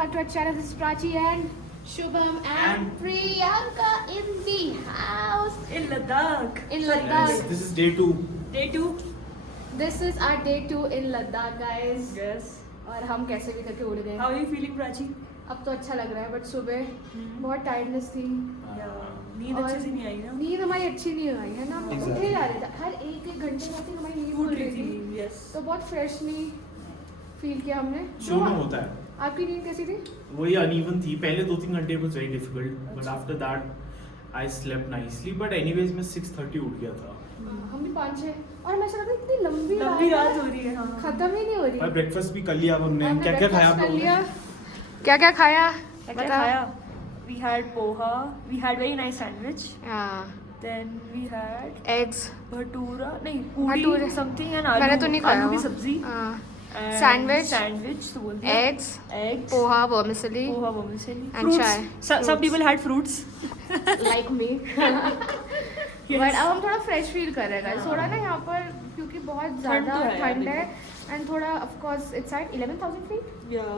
back to our channel. This is Prachi and Shubham and Priyanka in the house. In Ladakh. In Ladakh. Yes, this is day 2. Day 2. This is our day 2 in Ladakh, guys. Yes. और हम कैसे भी करके उड़ गए. How are you feeling, Prachi? अब तो अच्छा लग रहा है, बट सुबह बहुत टायर्डनेस थी. नींद अच्छे से नहीं आई ना. नींद हमारी अच्छी नहीं आई है ना. हम उठे जा रहे थे हर एक घंटे में हमारी नींद खुल रही थी. Yes. तो बहुत फ्रेश नहीं फील किया हमने. शुरू में होता है. आपकी नींद कैसी थी? वही अनइवन थी. पहले 2-3 घंटे was very difficult, but after that I slept nicely. But anyways मैं 6:30 उठ गया था. हम भी 5-6 और मैं सोचा इतनी लंबी रात हो रही है. हाँ. खत्म ही नहीं हो रही. और ब्रेकफास्ट भी कर लिया हमने. हमने क्या क्या खाया आप breakfast कर लोगों लिया. ने? क्या खाया? क्या खाया? We had poha. We had very nice sandwich. हाँ. Then we had Eggs. Bhatura नहीं पूरी भटूरे. something and आलू. मैंने तो नहीं खाया. आलू की सब्जी. हाँ. and Sandwich. Sandwich तो बोल दिया. Eggs. Eggs. Poha, vermicelli. Poha vermicelli. And Fruits. chai. Some people had fruits. Like me. But अब हम थोड़ा फ्रेश फील कर रहे हैं. थोड़ा ना यहाँ पर क्योंकि बहुत ज़्यादा ठंड तो है ठंड अभी. है एंड थोड़ा of course it's at 11,000 feet. Yeah.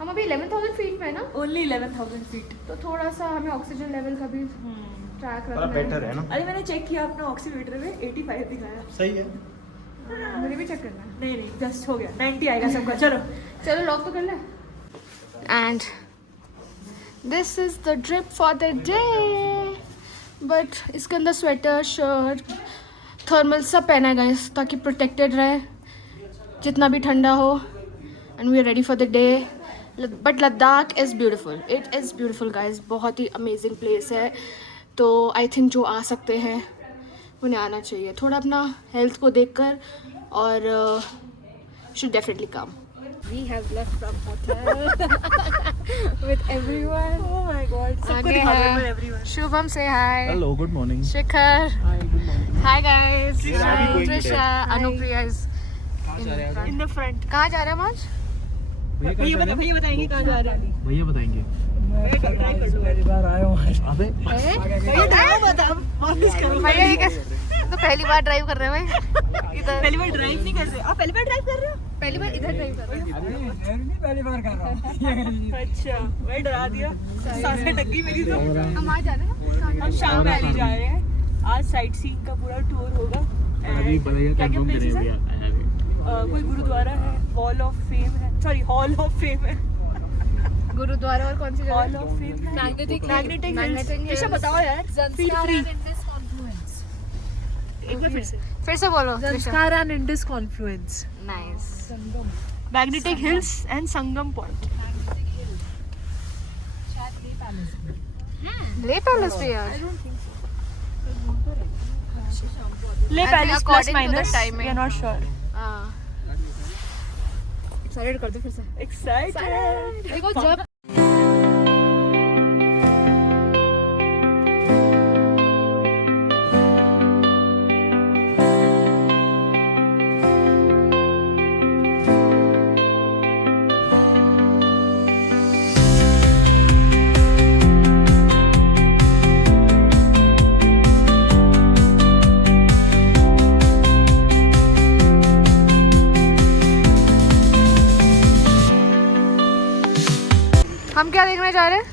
हम अभी 11,000 फीट पे है ना. Only 11,000 feet. तो थोड़ा सा हमें ऑक्सीजन लेवल का भी ट्रैक थोड़ा रखना बेटर है ना. अरे मैंने चेक किया अपना ऑक्सीमीटर में 85 दिखाया. सही है. मुझे भी चेक करना है. नहीं जस्ट हो गया 90 आएगा सबका. चलो चलो लॉक तो कर ले. And this is the trip for the day. But इसके अंदर स्वेटर शर्ट थर्मल सब पहना है गाइस ताकि प्रोटेक्टेड रहे जितना भी ठंडा हो. And we are ready for the day. But Ladakh is beautiful. It is beautiful guys. बहुत ही अमेजिंग प्लेस है. तो आई थिंक जो आ सकते हैं उन्हें आना चाहिए. थोड़ा अपना हेल्थ को देखकर और should definitely come. We have left from hotel with everyone. Oh my god. सबको आगे दिखा दो है everyone. शुभम से hi. Hello, good morning. Shikhar. Hi, good morning. Hi guys. Where are we going Trisha. today? Anupriya is In the front. कहाँ जा रहे हैं हम आज? भैया बताएंगे कहाँ जा रहे हैं. भैया बताएंगे. पहली बार आया हूँ आज. अबे भैया ड्राइव बता वापस करो. भैया ये कैसे तो पहली बार ड्राइव कर रहे हैं भाई. इधर पहली बार ड्राइव नहीं कर रहे. आप पहली बार ड्राइव कर रहे हो. पहली बार इधर ड्राइव कर रहे हैं. मैं नहीं पहली बार कर रहा हूँ. अच्छा मैं डरा दिया. सांसें टक गई मेरी तो. हम आज जा रहे हैं ना. हम शाम में जा रहे हैं. आज साइट सीइंग का पूरा टूर होगा. अभी बताइए क्या कंफर्म places करें है? भैया. कोई गुरुद्वारा है. वॉल ऑफ फेम है. सॉरी हॉल ऑफ फेम है. गुरुद्वारा और कौन सी जगह? हॉल ऑफ फेम है. Magnetic hills. ऋषभ बताओ यार. Feel free. एक बार फिर से बोलो. Zanskar and Indus confluence. Nice. Magnetic Hills and Sangam Point. Leh palace पे यार. Le Palace plus according to the minus. timing. We are not sure. हाँ. एक्साइटेड कर दो फिर से. Excited. देखो जब हम क्या देखने जा रहे हैं?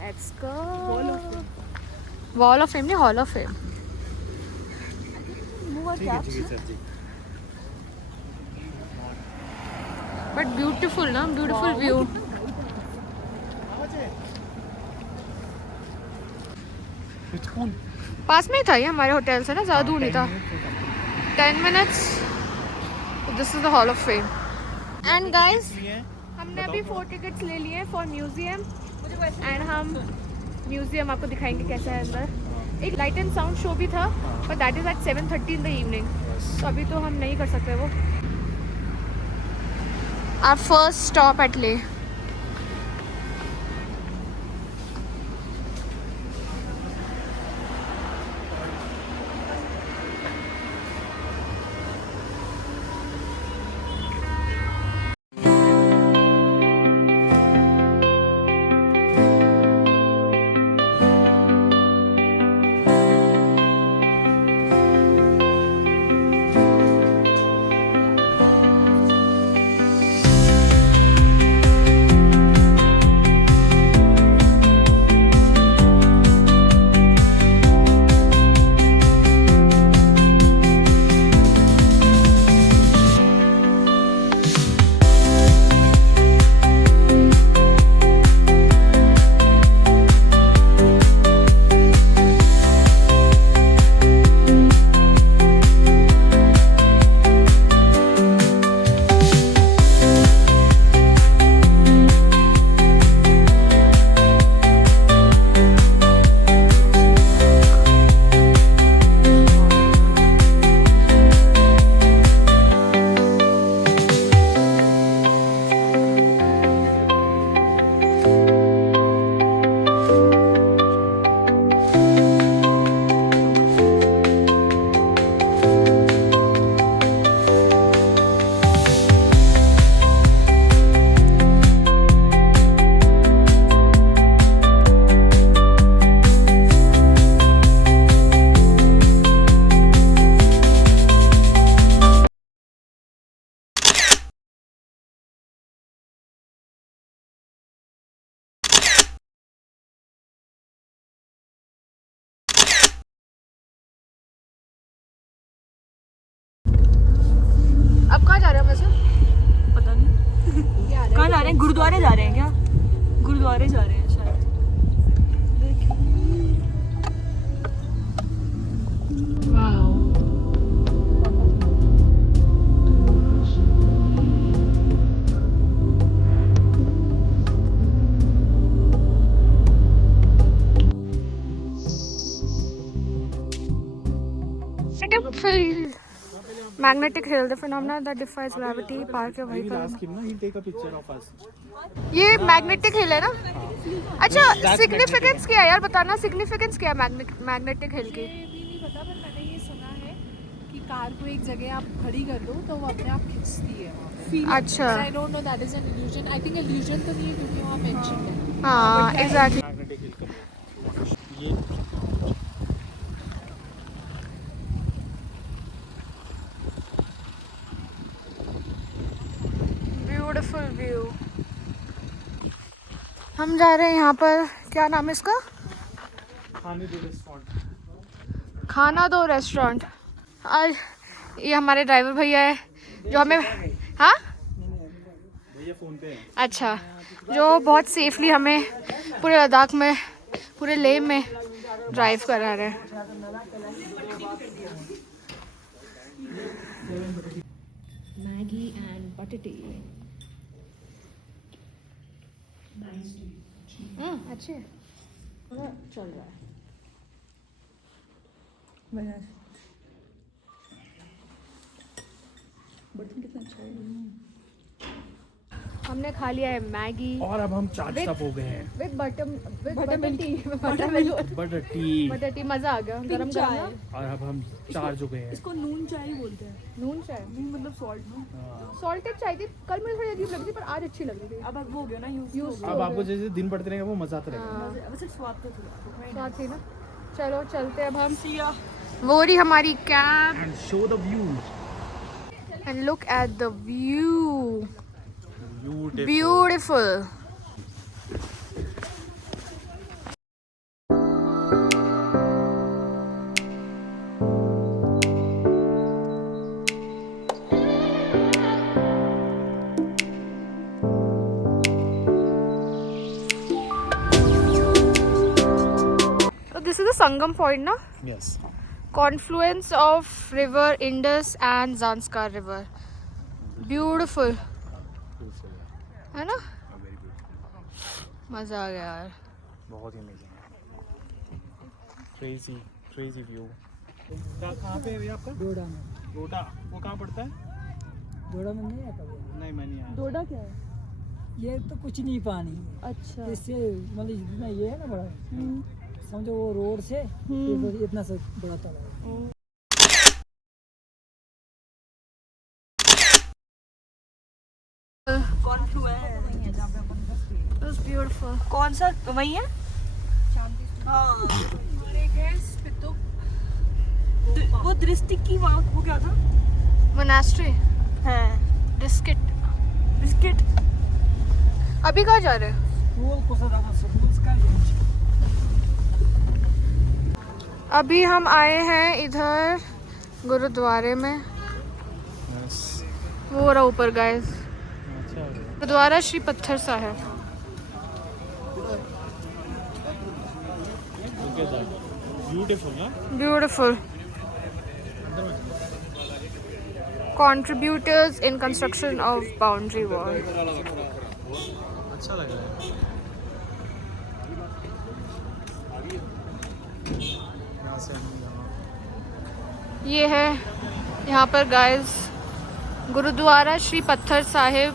Let's go. Wall of Fame नहीं Hall of Fame. But beautiful ना, beautiful view. पास में ही था ये हमारे होटल से ना, ज़्यादा दूर नहीं था. 10 minutes. This is the Hall of Fame. And guys हमने अभी 4 टिकट्स ले लिए फॉर म्यूजियम. एंड हम म्यूजियम आपको दिखाएंगे कैसा है अंदर. एक लाइट एंड साउंड शो भी था but that is at 7:30 in the evening. तो अभी तो हम नहीं कर सकते वो. आवर फर्स्ट स्टॉप एट ले. रहे हैं, गुरुद्वारे जा रहे हैं क्या? गुरुद्वारे जा रहे हैं शायद। Magnetic hill, the phenomena that defies gravity, park your vehicle. ask him, he'll take a picture of us. ये मैग्नेटिक हिल है ना? अच्छा, सिग्निफिकेंस क्या है यार, बताना सिग्निफिकेंस क्या है मैग्नेटिक हिल की? मुझे भी नहीं पता, पर मैंने ये सुना है कि कार को एक जगह आप खड़ी कर दो तो वो अपने आप खींचती है वहाँ पे। अच्छा, I don't know that is an illusion. I think illusion तो नहीं है क्योंकि वहाँ मेंशन है। हाँ एग्जैक्टली। Magnetic hill का ये ब्यूटीफुल व्यू। हम जा रहे हैं यहाँ पर, क्या नाम है इसका? खाने दो रेस्टोरेंट। खाना दो रेस्टोरेंट। आज ये हमारे ड्राइवर भैया है जो हमें, हाँ भैया फोन पे है। अच्छा, जो बहुत सेफली हमें पूरे लद्दाख में, पूरे लेह में ड्राइव करा रहे हैं। Maggi and butter tea. अच्छे चल रहा है। बर्तन कितना अच्छा है। हमने खा लिया है मैगी और अब हम चार्ज अप हो गए हैं। With butter tea. Butter tea मजा आ गया, गरम गरम ना। और अब हम चार्ज हो गए हैं। इसको नून चाय बोलते हैं। नून चाय, नून मतलब सॉल्ट ना। सॉल्टेड चाय थी, कल मुझे थोड़ी अजीब लगी थी पर आज अच्छी लग रही थी। अब वो हो गया ना यूज। अब आपको जैसे दिन बढ़ते रहेगा वो मजा आता रहेगा। हाँ, वैसे स्वाद तो थोड़ा स्वाद थी ना। चलो चलते अब हम। सिया। वो रही हमारी cab and show the view. And look at the view, beautiful. Beautiful. This is the Sangam point, na? Yes. Confluence of river Indus and Zanskar river. Beautiful, है ना? मजा आ गया यार। बहुत ही अमेजिंग है। Crazy view. कहाँ पे है भैया आपका? डोडा में। डोडा, वो कहाँ पड़ता है? डोडा में नहीं आता वो। नहीं मैं नहीं आया। डोडा क्या है? ये तो कुछ नहीं पानी अच्छा। इससे मतलब जितना ये है ना बड़ा, समझो वो रोड से इतना सा बड़ा तालाब है। It's beautiful. कौन सा वही है? वो दृष्टि की वहाँ वो क्या था? Monastery, है Diskit। बिस्किट। अभी कहाँ जा रहे हैं? वो कोसा दाना सब उसका ही है। अभी हम आए हैं इधर गुरुद्वारे में। वो रहा ऊपर गाइस, गुरुद्वारा श्री पत्थर साहिब। ब्यूटीफुल ना? Beautiful. Contributors in construction of boundary wall. अच्छा लग रहा है। यहाँ से हम यहाँ। ये है यहाँ पर गाइस गुरुद्वारा श्री पत्थर साहिब।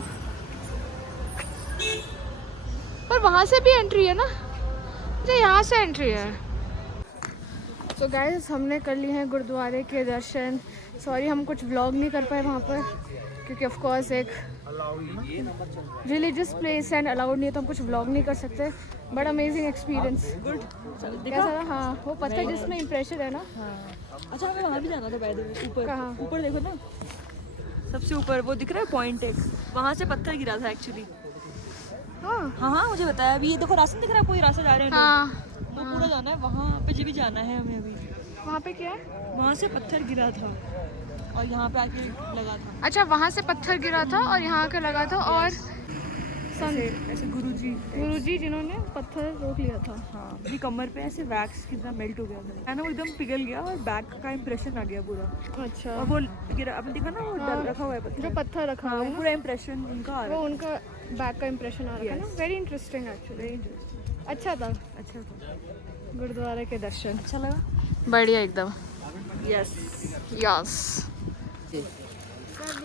पर वहाँ से भी एंट्री है ना? मुझे यहाँ से एंट्री है। तो गाइस हमने कर लिए हैं गुरुद्वारे के दर्शन। सॉरी हम कुछ व्लॉग नहीं कर पाए वहाँ पर क्योंकि ऑफ कोर्स एक रिलीजियस प्लेस एंड अलाउड नहीं है तो हम कुछ व्लॉग नहीं कर सकते। But amazing experience. कैसा रहा? हाँ वो पत्थर जिसमें इम्प्रेशन है ना। अच्छा हमें वहाँ भी जाना था बाय द वे। ऊपर कहाँ? ऊपर देखो ना, सबसे ऊपर वो दिख रहा है पॉइंट एक, वहाँ से पत्थर गिरा था एक्चुअली। हाँ हाँ मुझे बताया। अभी ये देखो रास्ता दिख रहा है, कोई रास्ता जा रहे हैं हाँ, लोग। वो पूरा जाना है वहाँ पे भी जाना है हमें अभी। वहाँ पे क्या है? वहाँ से पत्थर गिरा था और यहाँ पे आके लगा था। अच्छा वहाँ से पत्थर गिरा था और यहाँ आके लगा था। और ऐसे गुरुजी जिन्होंने पत्थर रोक लिया था। हाँ, मेरी कमर पे ऐसे वैक्स कितना मेल्ट हो गया था, है ना, वो एकदम पिघल गया और बैक का इम्प्रेशन आ गया पूरा। अच्छा, और वो गिरा, आपने देखा ना वो हाँ, रखा हुआ है पत्थर, जो पत्थर रखा हाँ, हुआ वो है पूरा इम्प्रेशन उनका आ ना, रहा वो है। उनका बैक का इम्प्रेशन आ रहा है ना। Yes. Very interesting actually. Very interesting, अच्छा था अच्छा था, गुरुद्वारे के दर्शन। अच्छा लगा। बढ़िया एकदम। Yes, yes.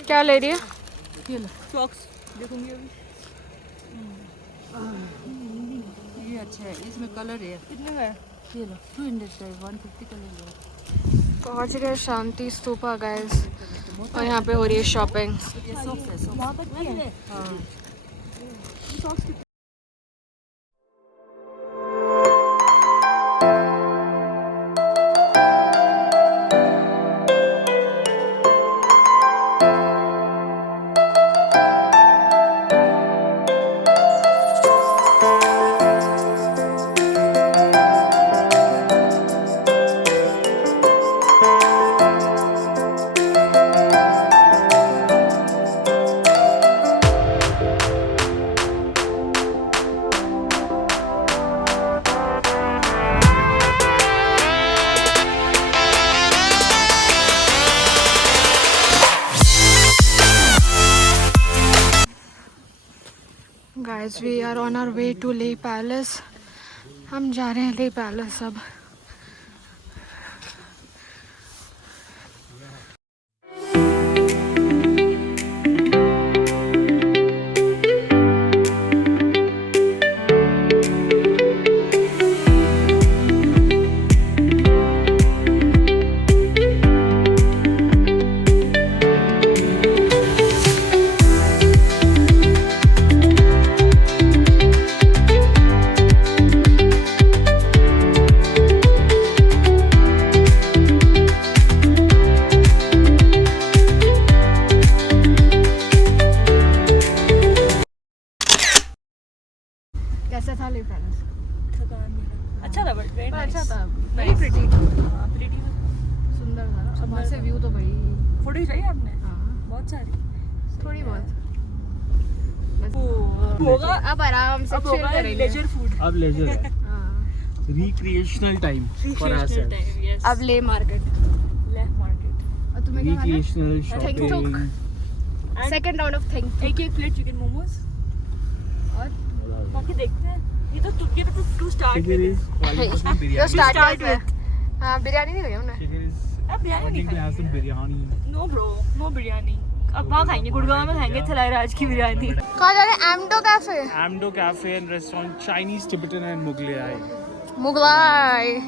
क्या ले रही है? ये लो सॉक्स देखूंगी अभी। ये अच्छा है, इसमें कलर है। कितने का है? ये लो 200 का है, 150 का ले लो। पहुंच गए शांति स्तूपा गाइस, और यहाँ पे हो रही है शॉपिंग। ये सॉक्स है, सॉक्स। वहाँ तक की है। हाँ। सॉक्स कितने? Guys, we are on our way to Leh Palace. हम जा रहे हैं ले पैलेस अब। कैसा था ले पैलेस? अच्छा था, बट वेरी अच्छा था, Nice. वेरी प्रिटी, प्रीटी था, सुंदर था ना। अब वहाँ से व्यू तो भाई, फोटो खिंचाई आपने? हाँ, बहुत सारी। थोड़ी बहुत। होगा अब आराम से अब chill होगा करेंगे। Laser food. अब लेजर है, हाँ, रिक्रिएशनल टाइम फॉर अस, अब ले मार्केट। Left market. और तुम्हें क्या खाना है? Recreational Think shopping. And second round of think. एक प्लेट चिकन मोमोज और बाकी देखते हैं। ये तो to start Chicken is quality तो biryani. स्टार्ट में हाँ बिरयानी नहीं गई हमने। Chicken is अब बिरयानी नहीं wanting to have some biryani. No bro, no biryani. अब वहाँ खाएंगे, गुड़गांव में खाएंगे थलाई राज की बिरयानी। कहाँ जा रहे हैं? Amdo Cafe, Amdo Cafe and Restaurant, Chinese, Tibetan and Mughlai. Mughlai.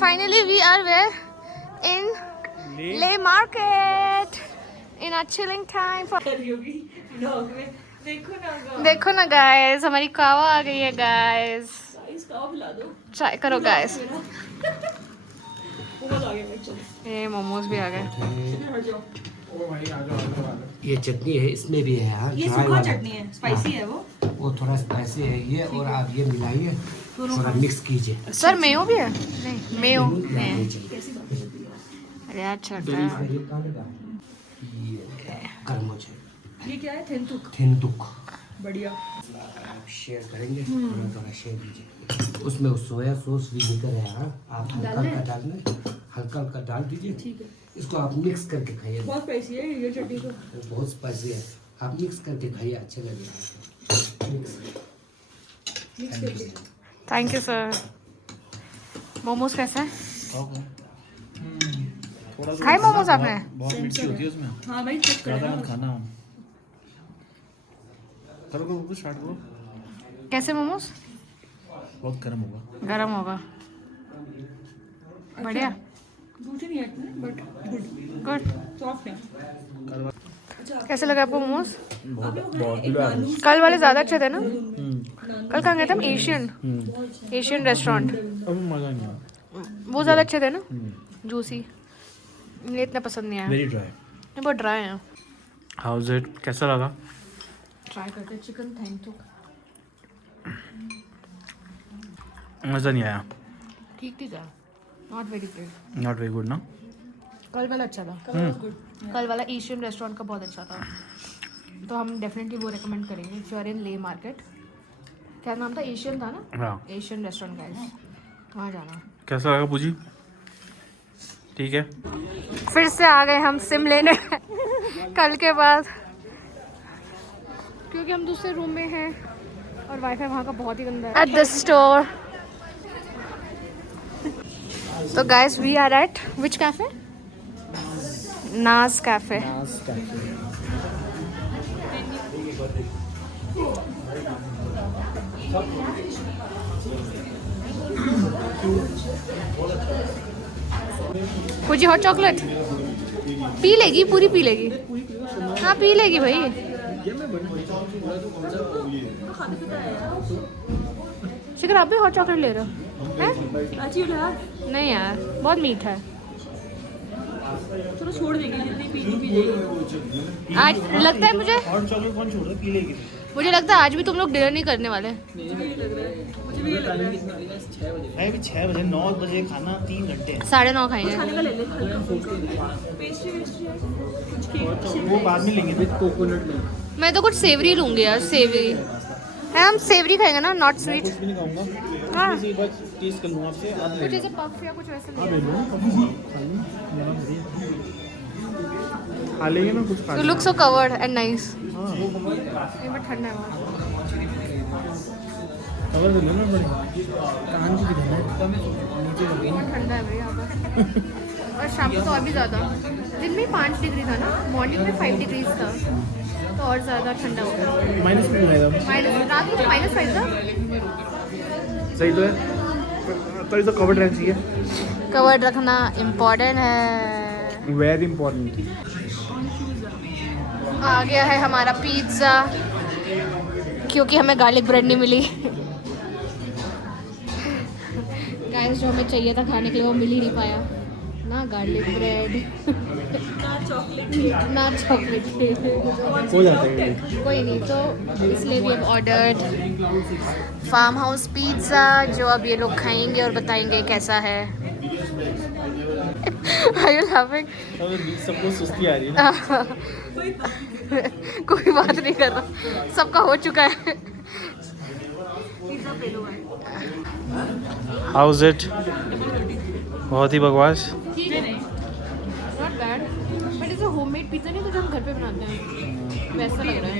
Finally we are where in Leh market in a chilling time. देखो ना गाइस, हमारी कावा आ गई है गाइस। ट्राई करो गाइस। ये मोमोज भी आ गए। ये चटनी है, इसमें भी है हाँ, ये चाय सूखा वाला। चटनी है, स्पाइसी है वो थोड़ा स्पाइसी है ये, और आप ये मिलाइए, थोड़ा मिक्स कीजिए। सर मेयो भी है? नहीं मेयो नहीं नहीं। चाहिए। अरे अच्छा लगता है। ये कर्मोच है, ये क्या है? थेंतुक। थेंदुक। बढ़िया। आप शेयर करेंगे, थोड़ा शेयर कीजिए। उसमें सोया सॉस विनेगर है हाँ, आप हल्का हल्का डालना, हल्का हल्का डाल दीजिए। ठीक है, इसको आप मिक्स करके खाइए। बहुत स्पाइसी है ये चटनी तो। बहुत स्पाइसी है, आप मिक्स करके खाइए, अच्छा लगेगा। Thank you sir. मोमोज कैसा है? खाए मोमोज आपने? बहुत मिर्ची होती है उसमें, हाँ भाई चेक ज़्यादा करो मत खाना। करो स्टार्ट करो। कैसे मोमोज? बहुत गर्म होगा। गरम होगा। बढ़िया, दूध नहीं है इतने, बट गुड, गुड। सॉफ्ट है। कैसे लगा आपको मोमोज? बहुत कल वाले ज़्यादा अच्छे थे ना? कल कहाँ गए थे हम? Asian restaurant. अब मज़ा नहीं आया। वो ज़्यादा अच्छे थे ना, जूसी। मुझे इतना पसंद नहीं आया, वेरी ड्राई। ये बहुत ड्राई है। हाउस इट, कैसा लगा? ट्राई करते चिकन थैंक यू। मज़ा नहीं आया। ठीक थी था, not very good. Not very good ना। कल वाला अच्छा था। कल वाला एशियन रेस्टोरेंट का बहुत अच्छा था। तो हम डेफिनेटली वो रेकमेंड करेंगे if you are in Leh market. क्या नाम था, एशियन था ना? हाँ। एशियन रेस्टोरेंट गाइस, वहाँ जाना। कैसा लगा पूजी? ठीक है। फिर से आ गए हम सिम लेने कल के बाद, क्योंकि हम दूसरे रूम में हैं और वाईफाई वहाँ का बहुत ही गंदा है। At the store. तो guys we are at which cafe? Naaz cafe. Pooji hot chocolate पी लेगी, पूरी पी लेगी। हाँ पी लेगी भाई। शिखर आप भी हॉट चॉकलेट ले रहे हो? हैं? नहीं यार बहुत मीठा है। चलो छोड़ देंगे, जितनी पी जाएगी। आज लगता है मुझे, हॉट चॉकलेट कौन छोड़ रहा है? पी लेगी। मुझे लगता है आज भी तुम लोग डिनर नहीं करने वाले। मुझे भी ये लग रहा है। अभी 6 बजे 9 बजे खाना 3 घंटे हैं। 9:30 खाएंगे। खाने का ले ले, पेस्ट्री वेस्ट्री है कुछ केक। वो बाद में लेंगे। मैं तो कुछ सेवरी लूंगी यार, सेवरी है। हम सेवरी खाएंगे ना, नॉट स्वीट। कुछ भी नहीं खाऊंगा। हाँ एक बार टेस्ट कर लूँगा आपसे। आप ले कुछ ऐसे पफ या कुछ वैसे ले। खा लेंगे ना कुछ खा You look so covered and nice. हाँ एक बार ठंडा है वहाँ। खबर तो लेना पड़ेगा। कान की दिखा है बहुत ठंडा है भाई यहाँ पर। और शाम को तो और भी ज़्यादा। दिन में 5 डिग्री था ना, मॉर्निंग में 5 डिग्री था, तो और ज़्यादा ठंडा हो गया। माइनस में आएगा। रात को तो -5 था। सही तो है, तभी तो कवर्ड रहना चाहिए। कवर्ड रखना इम्पोर्टेंट है। Very important. आ गया है हमारा पिज्ज़ा, क्योंकि हमें गार्लिक ब्रेड नहीं मिली। गाइस जो हमें चाहिए था खाने के लिए वो मिल ही नहीं पाया ना, गार्लिक ब्रेड ना चॉकलेट केक। हो जाता है ये। कोई नहीं, तो इसलिए भी अब ऑर्डर्ड फार्म हाउस पिज़्ज़ा, जो अब ये लोग खाएंगे और बताएंगे कैसा है। Are you laughing? सबको सुस्ती आ रही है ना। कोई बात नहीं कर रहा, सबका हो चुका है। How is it? बहुत ही बकवास। Not bad, but it's a homemade pizza, नहीं तो जो हम घर पे बनाते हैं वैसा लग रहा है।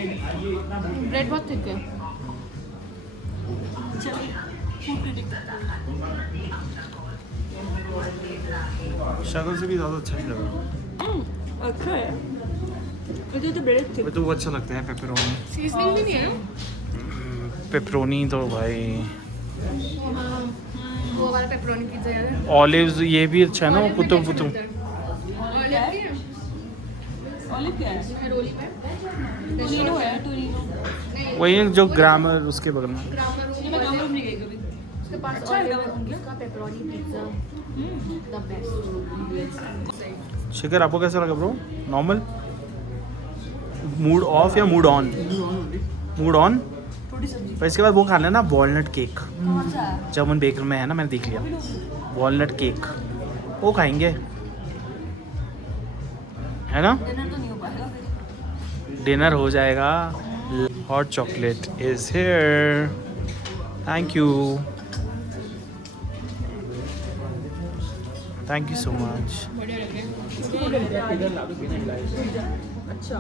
ब्रेड बहुत थिक है। शक्ल से भी ज़्यादा अच्छा नहीं लगा। अच्छा है, मुझे तो ब्रेड थे। मुझे तो वो अच्छा लगता है पेपरोनी। सीजनिंग भी नहीं है। पेपरोनी तो भाई, वो वाला पेपरोनी पिज़्ज़ा याद है? ऑलिव्स ये भी अच्छा है ना, वो कुतुब कुतुब। ऑलिव ऑलिव क्या है? रोली पे टोरिनो है, टोरिनो। वही जो ग्रामर उसके बगल में। ग्रामर मैं कामरूप नहीं गई कभी। उसके पास ऑलिव है, उसका पेपरोनी पिज़्ज़ा द बेस्ट। शिखर आपको कैसा लगा ब्रो? नॉर्मल, मूड ऑफ या मूड ऑन? Mood on. पर इसके बाद वो खाना है ना, वॉलनट केक। जर्मन बेकर में है ना, मैंने देख लिया। वॉलनट केक वो खाएंगे, है ना? डिनर तो नहीं हो पाएगा फिर। डिनर हो जाएगा। Hot chocolate is here. Thank you, thank you so much. अच्छा,